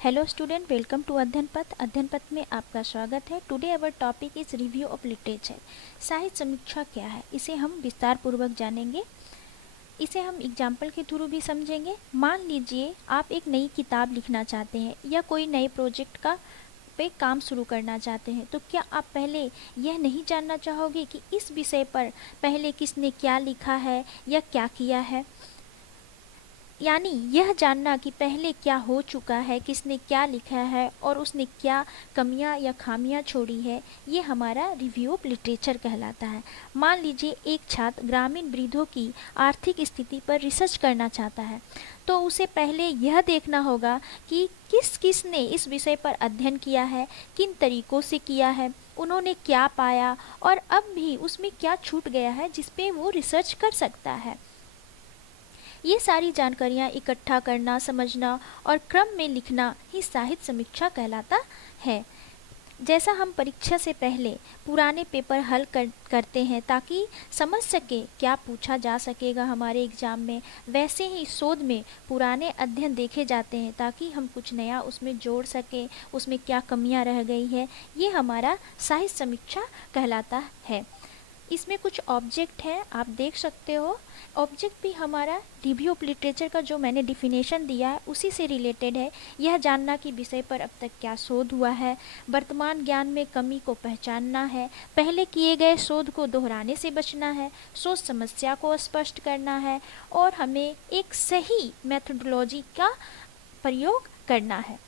Hello student, welcome to अध्ययन पथ। अध्ययन पथ में आपका स्वागत है। Today our topic is review of literature. साहित्य समीक्षा क्या है, इसे हम विस्तार पूर्वक जानेंगे। इसे हम एग्जाम्पल के थ्रू भी समझेंगे। मान लीजिए आप एक नई किताब लिखना चाहते हैं या कोई नए प्रोजेक्ट का पे काम शुरू करना चाहते हैं, तो क्या आप पहले यह नहीं जानना चाहोगे कि इस विषय पर पहले किसने क्या लिखा है या क्या किया है। यानी यह जानना कि पहले क्या हो चुका है, किसने क्या लिखा है और उसने क्या कमियां या खामियां छोड़ी है, ये हमारा रिव्यू ऑफ लिटरेचर कहलाता है। मान लीजिए एक छात्र ग्रामीण वृद्धों की आर्थिक स्थिति पर रिसर्च करना चाहता है, तो उसे पहले यह देखना होगा कि किस किस ने इस विषय पर अध्ययन किया है, किन तरीकों से किया है, उन्होंने क्या पाया और अब भी उसमें क्या छूट गया है जिस पे वो रिसर्च कर सकता है। ये सारी जानकारियाँ इकट्ठा करना, समझना और क्रम में लिखना ही साहित्य समीक्षा कहलाता है। जैसा हम परीक्षा से पहले पुराने पेपर हल करते हैं ताकि समझ सके क्या पूछा जा सकेगा हमारे एग्ज़ाम में, वैसे ही शोध में पुराने अध्ययन देखे जाते हैं ताकि हम कुछ नया उसमें जोड़ सकें, उसमें क्या कमियां रह गई है। ये हमारा साहित्य समीक्षा कहलाता है। इसमें कुछ ऑब्जेक्ट हैं, आप देख सकते हो। ऑब्जेक्ट भी हमारा रिव्यू ऑफ लिटरेचर का जो मैंने डिफिनेशन दिया है उसी से रिलेटेड है। यह जानना कि विषय पर अब तक क्या शोध हुआ है, वर्तमान ज्ञान में कमी को पहचानना है, पहले किए गए शोध को दोहराने से बचना है, शोध समस्या को स्पष्ट करना है और हमें एक सही मेथोडोलॉजी का प्रयोग करना है।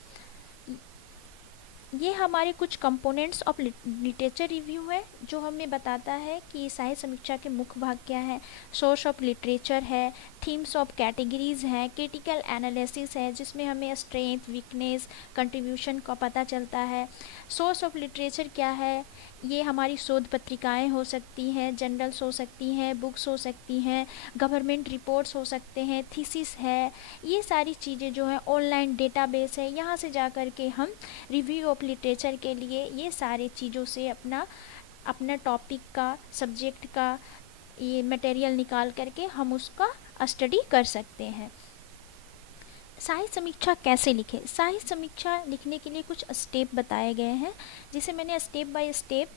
ये हमारे कुछ कंपोनेंट्स ऑफ लिटरेचर रिव्यू है जो हमें बताता है कि साहित्य समीक्षा के मुख्य भाग क्या है। सोर्स ऑफ लिटरेचर है, थीम्स ऑफ कैटेगरीज हैं, क्रिटिकल एनालिसिस है जिसमें हमें स्ट्रेंथ, वीकनेस, कंट्रीब्यूशन का पता चलता है। सोर्स ऑफ लिटरेचर क्या है, ये हमारी शोध पत्रिकाएं हो सकती हैं, जर्नल्स हो सकती हैं, बुक्स हो सकती हैं, गवर्नमेंट रिपोर्ट्स हो सकते हैं, थीसिस है। ये सारी चीज़ें जो है ऑनलाइन डेटाबेस है, यहाँ से जा कर के हम रिव्यू ऑफ लिटरेचर के लिए ये सारी चीज़ों से अपना अपना टॉपिक का, सब्जेक्ट का ये मटेरियल निकाल करके हम उसका स्टडी कर सकते हैं। साहित्य समीक्षा कैसे लिखें? साहित्य समीक्षा लिखने के लिए कुछ स्टेप बताए गए हैं जिसे मैंने स्टेप बाय स्टेप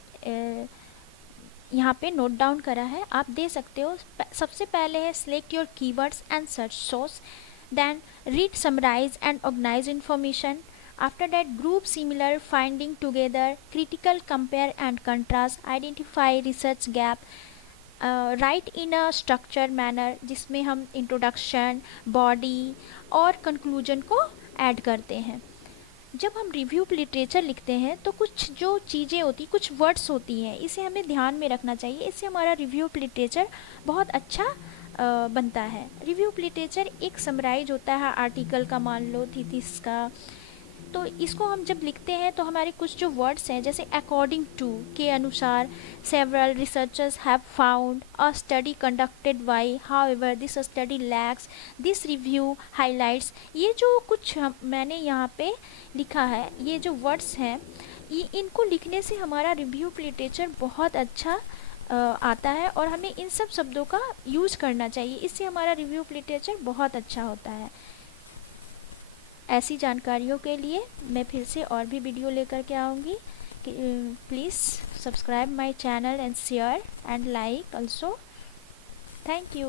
यहाँ पे नोट डाउन करा है, आप दे सकते हो। सबसे पहले है select your keywords and search source, then read, summarise and organise information, after that group similar finding together, critical compare and contrast, identify research gap, right in a structure manner जिसमें हम इंट्रोडक्शन, बॉडी और conclusion को add करते हैं। जब हम review of literature लिखते हैं तो कुछ जो चीज़ें होती, कुछ वर्ड्स होती हैं, इसे हमें ध्यान में रखना चाहिए। इससे हमारा रिव्यू ऑफ लिटरेचर बहुत अच्छा बनता है। रिव्यू ऑफ लिटरेचर एक समराइज होता है आर्टिकल का, मान लो थीसिस का। तो इसको हम जब लिखते हैं तो हमारे कुछ जो वर्ड्स हैं जैसे अकॉर्डिंग टू के अनुसार, several researchers have found, a study conducted by, however this study lakhs, this review highlights, ये जो कुछ मैंने यहाँ पे लिखा है, ये जो वर्ड्स हैं, ये इनको लिखने से हमारा रिव्यू ऑफ लिटरेचर बहुत अच्छा आता है और हमें इन सब शब्दों का यूज करना चाहिए। इससे हमारा रिव्यू ऑफ लिटरेचर बहुत अच्छा होता है। ऐसी जानकारियों के लिए मैं फिर से और भी वीडियो लेकर के आऊँगी। Please subscribe my channel and share and like also. Thank you.